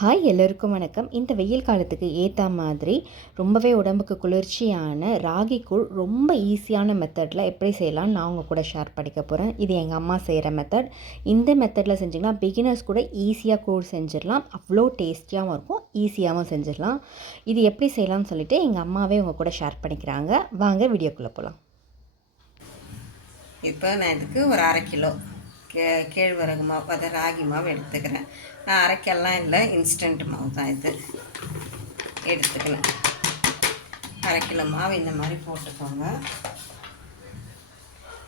Hi எல்லோருக்கும் வணக்கம். இந்த வெயில் காலத்துக்கு ஏற்ற மாதிரி ரொம்பவே உடம்புக்கு குளிர்ச்சியான ராகி கூழ் ரொம்ப ஈஸியான மெத்தடில் எப்படி செய்யலாம்னு நான் உங்கள் கூட ஷேர் பண்ணிக்க போகிறேன் இது எங்கள் அம்மா செய்கிற மெத்தட் இந்த மெத்தடில் செஞ்சிங்கன்னா பிகினர்ஸ் கூட ஈஸியாக கூழ் செஞ்சிடலாம். அவ்வளோ டேஸ்டியாகவும் இருக்கும் ஈஸியாகவும் செஞ்சிடலாம். இது எப்படி செய்யலாம்னு சொல்லிவிட்டு எங்கள் அம்மாவே உங்கள் கூட ஷேர் பண்ணிக்கிறாங்க. வாங்க வீடியோக்குள்ளே போகலாம் இப்போ நான் இதுக்கு ஒரு அரை கிலோ கே கேழ்வரகு மாவு அதை ராகி மாவு எடுத்துக்கிறேன். நான் அரைக்கெல்லாம் இல்லை இன்ஸ்டன்ட் மாவு தான் இது. எடுத்துக்கலாம். அரை கிலோ மாவு இந்த மாதிரி போட்டுக்கோங்க.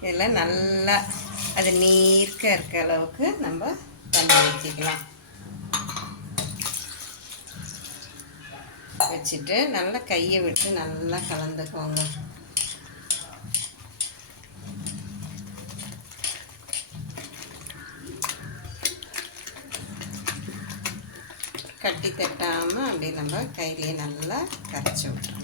இதில் நல்லா அது நீர்க்க இருக்க அளவுக்கு நம்ம தண்ணி ஊற்றிக்கலாம் வச்சுட்டு நல்லா கையை விட்டு நல்லா கலந்துக்கோங்க. கட்டி தட்டாமல் அப்படியே நம்ம கையிலேயே நல்லா கரைச்சி விட்டுறலாம்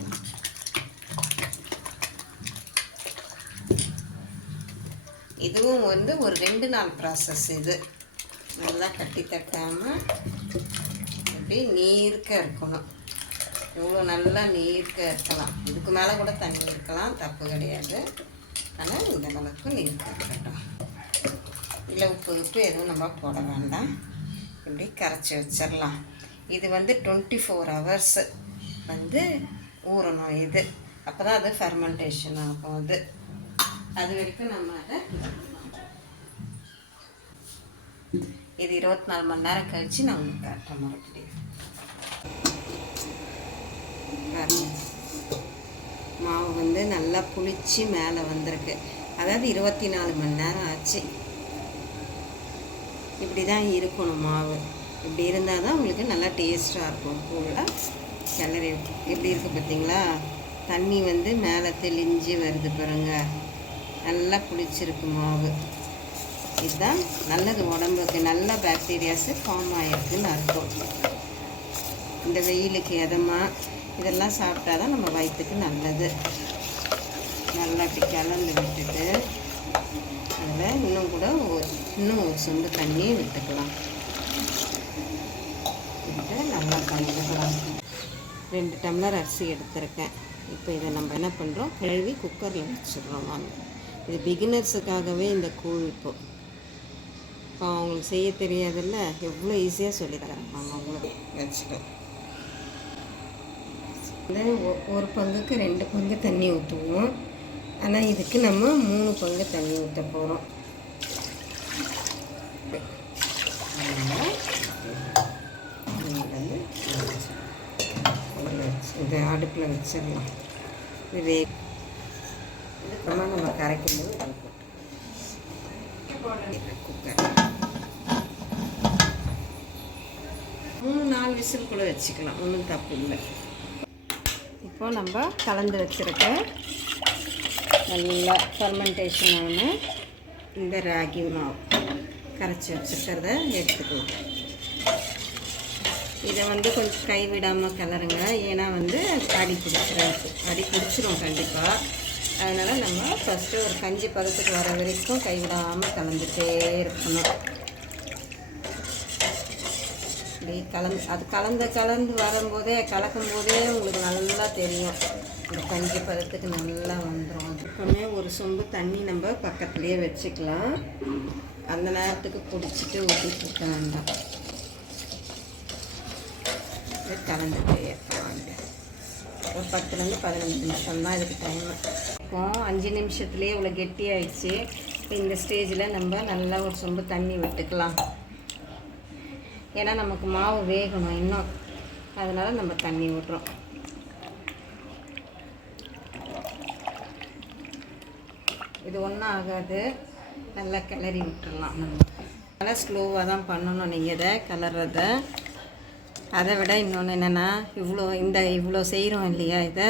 இதுவும் வந்து ஒரு ரெண்டு நாள் ப்ராசஸ் இது. நல்லா கட்டி தட்டாமல் அப்படியே நீர்க்க இருக்கணும். இவ்வளோ நல்லா நீர்க்க இருக்கலாம். இதுக்கு மேலே கூட தண்ணி இருக்கலாம் தப்பு கிடையாது. ஆனால் இந்த அளவுக்கு நீர்க்க இருக்கட்டும். இல்லை உப்பு உப்பு எதுவும் நம்ம போட வேண்டாம். இப்படி கரைச்சி வச்சிடலாம். இது வந்து டுவெண்ட்டி ஃபோர் ஹவர்ஸ் வந்து ஊறணும் இது. அப்போ தான் அது ஃபெர்மெண்டேஷன் ஆகும் அது. அது வரைக்கும் நம்ம அதை இது இருபத்தி நாலு மணி நேரம் கழித்து நான் உங்களுக்கு காட்டுறேன் மறுபடியும். மாவு வந்து நல்லா புளிச்சு மேலே வந்திருக்கு. அதாவது இருபத்தி நாலு மணி நேரம் ஆச்சு. இப்படி தான் இருக்கணும் மாவு. இப்படி இருந்தால் தான் உங்களுக்கு நல்லா டேஸ்ட்டாக இருக்கும். கூழாக கிளறி எப்படி இருக்குது பார்த்தீங்களா? தண்ணி வந்து மேலே தெளிஞ்சு வருது பாருங்க. நல்லா புளிச்சிருக்கு மாவு. இதுதான் நல்லது உடம்புக்கு. நல்ல பாக்டீரியாஸு ஃபார்ம் ஆகிருக்குன்னு அர்த்தம். இந்த வெயிலுக்கு எதமாக இதெல்லாம் சாப்பிட்டா தான் நம்ம வயிற்றுக்கு நல்லது. நல்லா இப்படி கலந்து விட்டுட்டு அதில் இன்னும் கூட இன்னும் ஒரு சொம்பு தண்ணியை விட்டுக்கலாம் விட்டு நல்லா கலந்துக்கலாம் ரெண்டு டம்ளர் அரிசி எடுத்திருக்கேன். இப்போ இதை நம்ம என்ன பண்ணுறோம் கழுவி குக்கரில் வச்சிடுறோம் வாங்க. இது பிகினர்ஸுக்காகவே இந்த கூழ் இப்போ. இப்போ அவங்களுக்கு செய்ய தெரியாதுல்ல? எவ்வளோ ஈஸியாக சொல்லித்தரேன் அவங்க அவங்களுக்கு வச்சுக்கோ ஒ- ஒரு பங்குக்கு ரெண்டு பங்கு தண்ணி ஊற்றுவோம் ஆனால் இதுக்கு நம்ம மூணு பங்கு தண்ணி ஊற்ற போகிறோம் இது அடுப்பில் வச்சிடலாம். இது வே இதுக்கப்புறமா நம்ம கரைக்கும் போது குக்கர். மூணு நாலு விசில் கூட வச்சுக்கலாம். ஒன்றும் தப்பு இல்லை. இப்போ நம்ம கலந்து வச்சுருக்க நல்லா ஃபர்மெண்டேஷன் இந்த ராகி மாவு கரைச்சி வச்சுருக்கிறத எடுத்துக்குவோம் இதை வந்து கொஞ்சம் கைவிடாமல் கிளறுங்க. ஏன்னா வந்து அடி பிடிச்சிடாது அடி பிடிச்சிரும் கண்டிப்பாக அதனால் நம்ம ஃபஸ்ட்டு ஒரு கஞ்சி பதத்துக்கு வர வரைக்கும் கை விடாமல் இருக்கணும். இப்படி கலந்து அது கலந்து கலந்து வரும்போதே கலக்கும் போதே உங்களுக்கு நல்லா தெரியும். இந்த கஞ்சி பதத்துக்கு நல்லா வந்துடும் அதுக்குமே ஒரு சொம்பு தண்ணி நம்ம பக்கத்துலேயே வச்சுக்கலாம். அந்த நேரத்துக்கு பிடிச்சிட்டு ஊற்றிட்டு இருக்க வேண்டாம். இது கலந்துட்டே இருக்கலாம் ஒரு பத்துலேருந்து பதினஞ்சு நிமிஷம் தான் இதுக்கு டைம் இப்போ அஞ்சு நிமிஷத்துலேயே இவ்வளோ கெட்டியாகிடுச்சு இப்போ இந்த ஸ்டேஜில் நம்ம நல்லா ஒரு சொம்பு தண்ணி விட்டுக்கலாம். ஏன்னா நமக்கு மாவு வேகணும் இன்னும். அதனால் நம்ம தண்ணி விட்றோம். இது ஒன்றும் ஆகாது. நல்லா கிளறி விட்டுறலாம். நம்ம நல்லா ஸ்லோவாக தான் பண்ணணும் நீங்கள் இதை கலர்றதை. அதை விட இன்னொன்று என்னென்னா இவ்வளோ இந்த இவ்வளோ செய்கிறோம் இல்லையா இதை?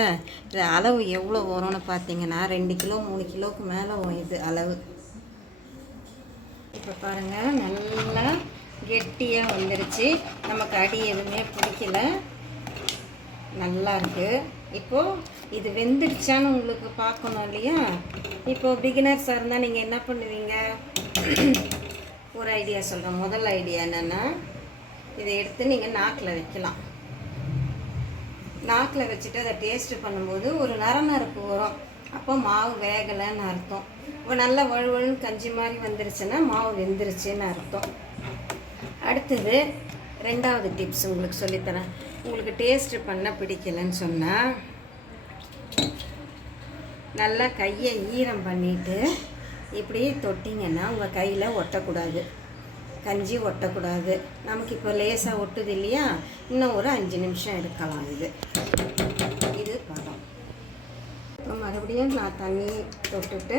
இது அளவு எவ்வளோ வரும்னு பார்த்தீங்கன்னா ரெண்டு கிலோ மூணு கிலோவுக்கு மேலே வரும் இது அளவு. இப்போ பாருங்கள் நல்லா கெட்டியாக வந்துருச்சு. நமக்கு அடி எதுவுமே பிடிக்கல. நல்லா இருக்குது இப்போது இது வெந்துடுச்சான்னு உங்களுக்கு பார்க்கணும் இல்லையா? இப்போது பிகினர்ஸாக இருந்தால் நீங்கள் என்ன பண்ணுவீங்க? ஒரு ஐடியா சொல்கிறேன் முதல் ஐடியா என்னென்னா இதை எடுத்து நீங்கள் நாக்கில் வைக்கலாம். நாக்கில் வச்சுட்டு அதை டேஸ்ட்டு பண்ணும்போது ஒரு நரநரப்பு வரும். அப்போ மாவு வேகலைன்னு அர்த்தம். இப்போ நல்லா வழுவழுன்னு கஞ்சி மாதிரி வந்துருச்சுன்னா மாவு வெந்துருச்சுன்னு அர்த்தம். அடுத்தது ரெண்டாவது டிப்ஸ் உங்களுக்கு சொல்லித்தரேன். உங்களுக்கு டேஸ்ட்டு பண்ண பிடிக்கலன்னு சொன்னால் நல்லா கையை ஈரம் பண்ணிவிட்டு இப்படி தொட்டிங்கன்னா உங்கள் கையில் ஒட்டக்கூடாது. கஞ்சி ஒட்டக்கூடாது. நமக்கு இப்போ லேசாக ஒட்டுது இல்லையா? இன்னும் ஒரு அஞ்சு நிமிஷம் இருக்கலாம் இது. இது பதம். இப்போ மறுபடியும் நான் தண்ணி தொட்டுட்டு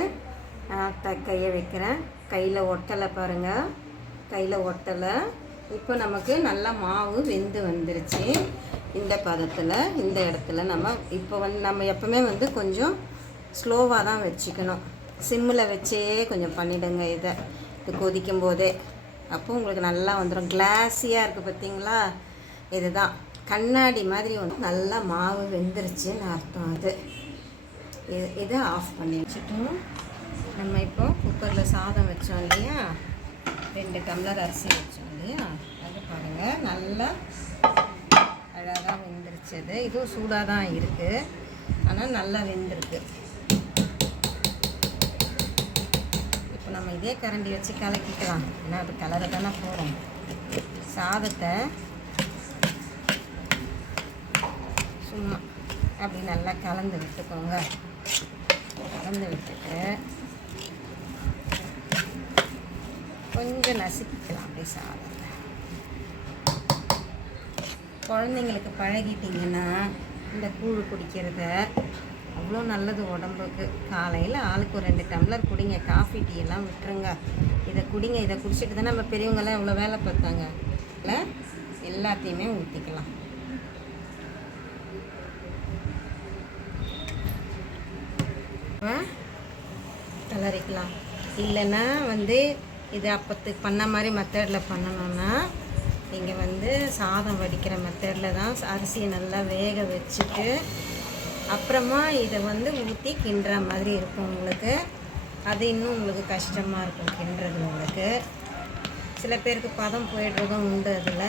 நான் த கையை வைக்கிறேன். கையில் ஒட்டலை பாருங்கள் கையில் ஒட்டலை. இப்போ நமக்கு நல்லா மாவு வெந்து வந்துருச்சு. இந்த பதத்தில் இந்த இடத்துல நம்ம இப்போ வந்து நம்ம எப்பவுமே வந்து கொஞ்சம் ஸ்லோவாக தான் வச்சுக்கணும். சிம்மில் வச்சே கொஞ்சம் பண்ணிடுங்க இதை. இது கொதிக்கும் போதே. அப்போ உங்களுக்கு நல்லா வந்துடும் கிளாஸியாக இருக்குது பார்த்தீங்களா இதுதான். கண்ணாடி மாதிரி வந்து நல்லா மாவு வெந்துருச்சுன்னு அர்த்தம் அது. இது இதை ஆஃப் பண்ணி வச்சுட்டோம். நம்ம இப்போ குக்கரில் சாதம் வச்சோம் இல்லையா? ரெண்டு டம்ளர் அரிசி வச்சோம் இல்லையா? அது பாருங்கள் நல்லா அழகாக வெந்துருச்சு அது. இதுவும் சூடாக தான் இருக்குது ஆனால் நல்லா வெந்திருக்கு இப்போ நம்ம இதே கரண்டி வச்சு கலக்கிக்கலாம். ஏன்னா அது கலரை தானே போகிறோம் சாதத்தை சும்மா அப்படி நல்லா கலந்து விட்டுக்கோங்க. கலந்து விட்டுட்டு கொஞ்சம் நசுக்கிக்கலாம் அப்படியே சாதத்தை. குழந்தைங்களுக்கு பழகிட்டிங்கன்னா இந்த கூழ் குடிக்கிறத அவ்வளோ நல்லது உடம்புக்கு. காலையில் ஆளுக்கு ஒரு ரெண்டு டம்ளர் குடிங்க. காஃபி டீ எல்லாம் விட்டுருங்க. இதை குடிங்க. இதை குடிச்சிட்டு தானே நம்ம பெரியவங்கெல்லாம் எவ்வளோ வேலை பார்த்தாங்க. இல்லை எல்லாத்தையுமே ஊற்றிக்கலாம் கிளறிக்கலாம் இல்லைன்னா வந்து இது அப்பத்துக்கு பண்ண மாதிரி மெத்தடில் பண்ணணும்னா நீங்கள் வந்து சாதம் வடிக்கிற மெத்தடில் தான் அரிசியை நல்லா வேக வச்சுட்டு அப்புறமா இதை வந்து ஊற்றி கிண்டுற மாதிரி இருக்கும் உங்களுக்கு. அது இன்னும் உங்களுக்கு கஷ்டமாக இருக்கும் கிண்டுறது உங்களுக்கு. சில பேருக்கு பதம் போயிடுறதும் உண்டு அதில்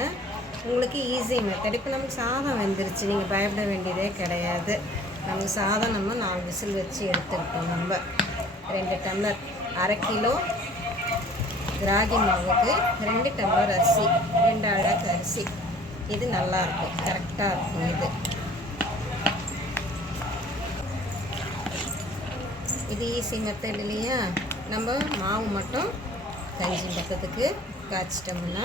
உங்களுக்கு ஈஸி மெத்தட் இப்போ நமக்கு சாதம் வெந்துருச்சு. நீங்கள் பயப்பட வேண்டியதே கிடையாது. நமக்கு சாதம் நம்ம நாலு விசில் வச்சு எடுத்துக்கிட்டோம் நம்ம. ரெண்டு டம்ளர் அரை கிலோ ராகி மாவுக்கு ரெண்டு டம்ளர் அரிசி ரெண்டு அழகு அரிசி. இது நல்லாயிருக்கும் கரெக்டாக இருக்கும் இது. இது ஈஸி மெத்தட் இல்லையா? நம்ம மாவு மட்டும் கஞ்சி பக்கத்துக்கு காய்ச்சிட்டோம்னா.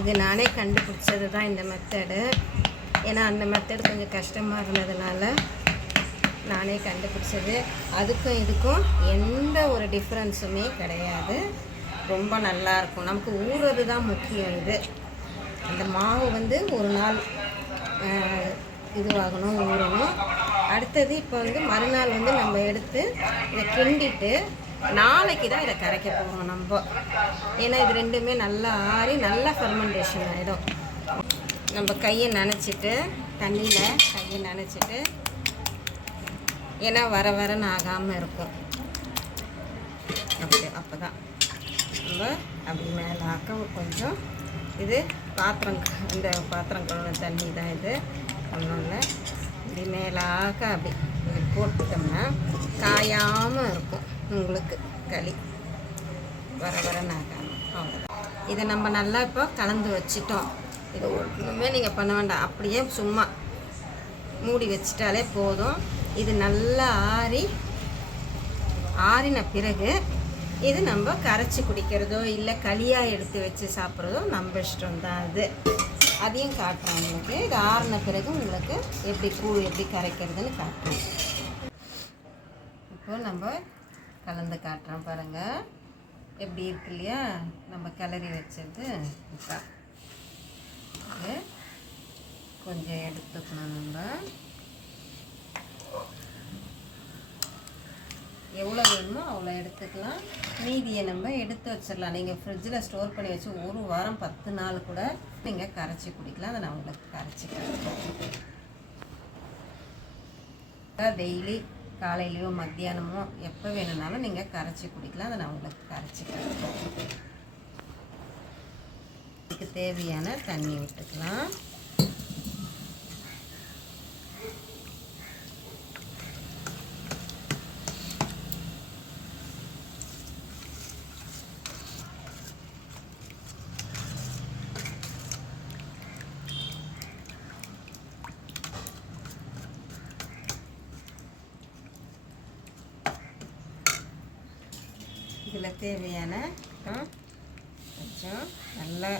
இது நானே கண்டுபிடிச்சது தான் இந்த மெத்தடு ஏன்னா அந்த மெத்தட் கொஞ்சம் கஷ்டமாக இருந்ததுனால நானே கண்டுபிடிச்சது. அதுக்கும் இதுக்கும் எந்த ஒரு டிஃப்ரென்ஸுமே கிடையாது. ரொம்ப நல்லாயிருக்கும் நமக்கு ஊறுறது தான் முக்கியம் இது. அந்த மாவு வந்து ஒரு நாள் இதுவாகணும் ஊறணும். அடுத்தது இப்போ வந்து மறுநாள் வந்து நம்ம எடுத்து இதை கிண்டிட்டு நாளைக்கு தான் இதை கரைக்க போகிறோம் நம்ம. ஏன்னா இது ரெண்டுமே நல்லா ஆறி நல்லா ஃபெர்மெண்டேஷன் ஆகிடும் நம்ம கையை நனைச்சிட்டு தண்ணியில் கையை நனைச்சிட்டு ஏன்னா வர வரன்னு ஆகாமல் இருக்கும். அப்படி அப்போ தான் நம்ம அப்படி மேலே ஆக்க கொஞ்சம் இது பாத்திரம் இந்த பாத்திரம் கழுவுன தண்ணி தான் இது. ஒன்று இல்லை இப்படி அப்படி போட்டுட்டோம்னா காயாமல் இருக்கும் உங்களுக்கு களி. வர வர ஆகாமல் அவ்வளோதான் இதை நம்ம நல்லா இப்போ கலந்து வச்சிட்டோம். இதை ஒன்றுமே நீங்கள் பண்ண வேண்டாம். அப்படியே சும்மா மூடி வச்சிட்டாலே போதும். இது நல்லா ஆறி ஆறின பிறகு இது நம்ம கரைச்சி குடிக்கிறதோ இல்லை களியாக எடுத்து வச்சு சாப்பிட்றதோ நம்ம இஷ்டம் தான் அது. அதையும் காட்டுறேன் உங்களுக்கு. இது ஆறின பிறகு உங்களுக்கு எப்படி கூழ் எப்படி கரைக்கிறதுன்னு காட்டுறேன். இப்போ நம்ம கலந்து காட்டுறோம் பாருங்கள் எப்படி இருக்கு இல்லையா? நம்ம கிளறி வச்சது இப்போ கொஞ்சம் எடுத்துக்கணும் நம்ம. எவ்வளோ வேணுமோ அவ்வளோ எடுத்துக்கலாம். மீதியை நம்ம எடுத்து வச்சிடலாம். நீங்கள் ஃப்ரிட்ஜில் ஸ்டோர் பண்ணி வச்சு ஒரு வாரம் பத்து நாள் கூட நீங்கள் கரைச்சி குடிக்கலாம். அதை நான் உங்களுக்கு கரைச்சி டெய்லி காலையிலையோ மத்தியானமோ எப்போ வேணும்னாலும் நீங்கள் கரைச்சி குடிக்கலாம். அதை நான் உங்களுக்கு கரைச்சி இதுக்கு தேவையான தண்ணி விட்டுக்கலாம். இதில் தேவையான கொஞ்சம் நல்லா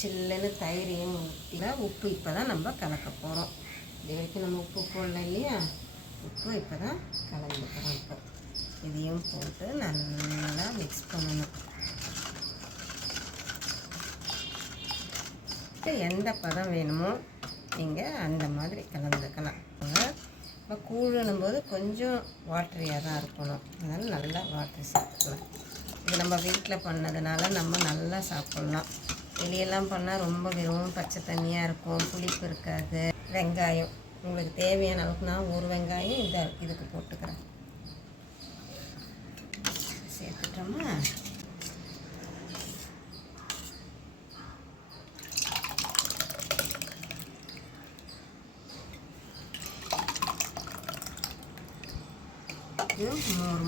சில்லுன்னு தயிரையும் ஊற்றில உப்பு இப்போ தான் நம்ம கலக்க போகிறோம் இது வரைக்கும் நம்ம உப்பு போடல இல்லையா? உப்பு இப்போ தான் கலந்துக்கிறோம் இப்போ. இதையும் போட்டு நல்லா மிக்ஸ் பண்ணணும். இப்போ எந்த பதம் வேணுமோ நீங்கள் அந்த மாதிரி கலந்துக்கலாம். இப்போ கூழணும் போது கொஞ்சம் வாட்டரியாக தான் இருக்கணும். அதனால் நல்லா வாட்டர் சேர்த்துக்கலாம். இது நம்ம வீட்டில் பண்ணதுனால நம்ம நல்லா சாப்பிட்லாம். வெளியெல்லாம் பண்ணால் ரொம்ப வெறும் பச்சை தண்ணியாக இருக்கும் புளிப்பு இருக்காது. வெங்காயம். உங்களுக்கு தேவையான அளவுக்கு நான் ஒரு வெங்காயம் இதை இதுக்கு போட்டுக்கிறேன். சேர்த்துட்டோமா? இது மோர்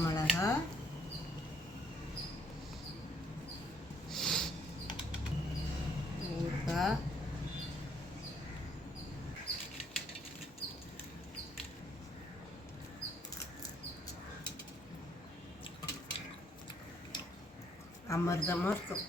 அமிர்தமாக இருக்கும்